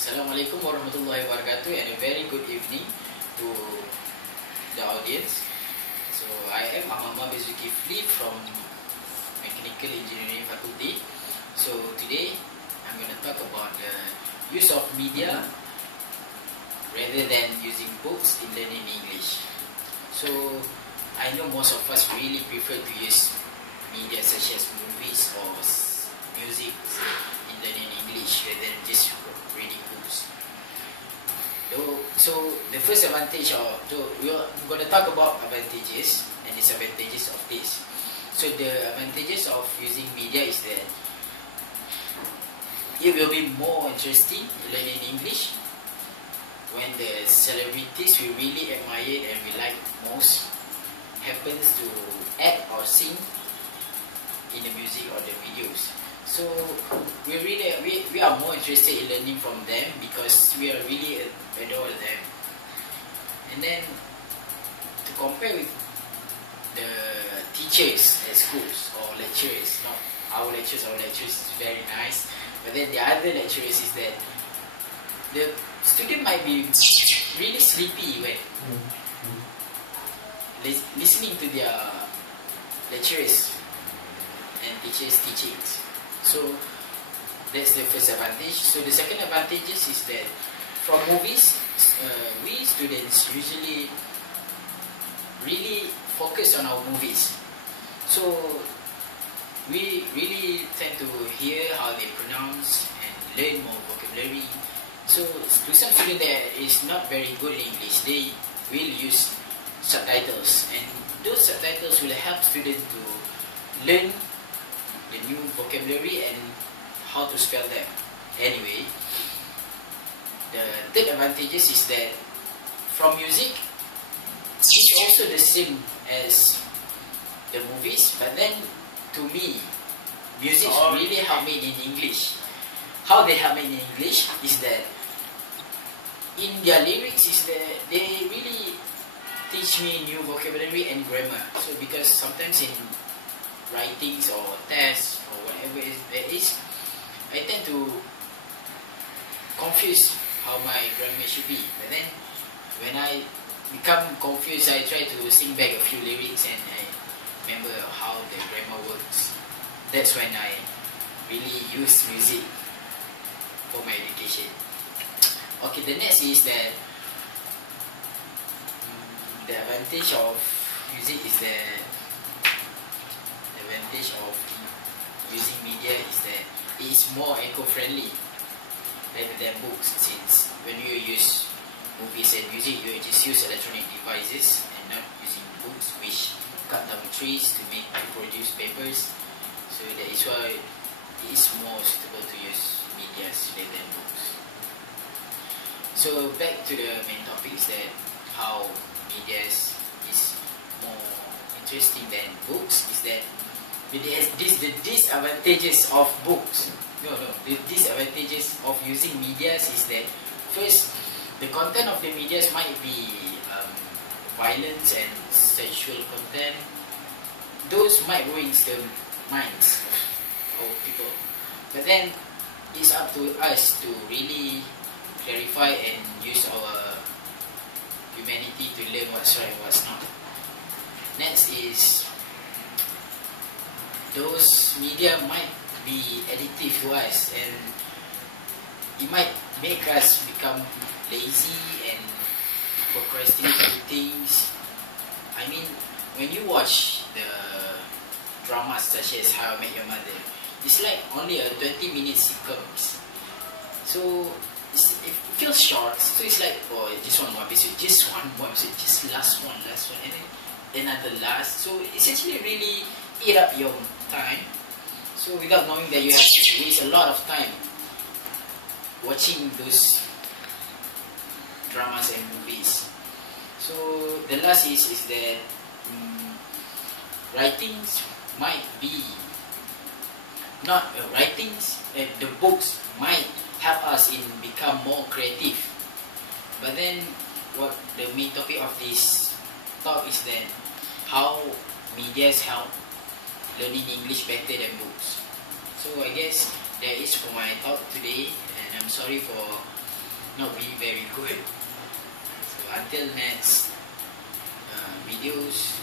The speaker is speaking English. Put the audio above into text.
Assalamualaikum warahmatullahi wabarakatuh, and a very good evening to the audience. So I am Ahmad Zulkifli from Mechanical Engineering Faculty. So today I'm going to talk about the use of media rather than using books in learning English. So I know most of us really prefer to use media such as movies or music in learning English rather than just reading books. So the first advantage we're going to talk about advantages and disadvantages of this. So the advantages of using media is that it will be more interesting learning English when the celebrities we really admire and we like most happens to act or sing in the music or the videos. So we are more interested in learning from them because we are really adore them. And then to compare with the teachers at schools or lecturers, not our lecturers is very nice, but then the other lecturers is that the student might be really sleepy when listening to their lecturers and teachers' teachings. So that's the first advantage. So the second advantage is that from movies, we students usually really focus on our movies. So we really tend to hear how they pronounce and learn more vocabulary. So to some students that is not very good in English, they will use subtitles, and those subtitles will help students to learn the new vocabulary and how to spell them. Anyway, the third advantages is that from music, it's also the same as the movies, but then to me, music really help me in English. How they help me in English is that in their lyrics is that they really teach me new vocabulary and grammar. So because sometimes in writings or tests or whatever there is, I tend to confuse how my grammar should be. But then when I become confused, I try to sing back a few lyrics and I remember how the grammar works. That's when I really use music for my education. Okay, the next is that the advantage of music is that advantage of using media is that it is more eco-friendly rather than books, since when you use movies and music, you just use electronic devices and not using books, which cut down trees to produce papers. So that is why it is more suitable to use media rather than books. So back to the main topic is that how media is more interesting than books is that the disadvantages of books. The disadvantages of using medias is that first, the content of the medias might be violence and sexual content. Those might ruin the minds of people. But then it's up to us to really clarify and use our humanity to learn what's right and what's not. Next is those media might be addictive to us, and it might make us become lazy and procrastinate on things. I mean, when you watch the dramas such as How I Met Your Mother, it's like only a 20-minute sitcoms. So it feels short. So it's like, oh, just one more episode, just one more episode, just last one, and then another last. So it's actually really eat up your time. So without knowing that you have to waste a lot of time watching those dramas and movies. So the last is that writings might be not the books might help us in become more creative. But then what the main topic of this talk is that how medias help learning English better than books. So I guess that is for my talk today, and I'm sorry for not really very good. So until next videos,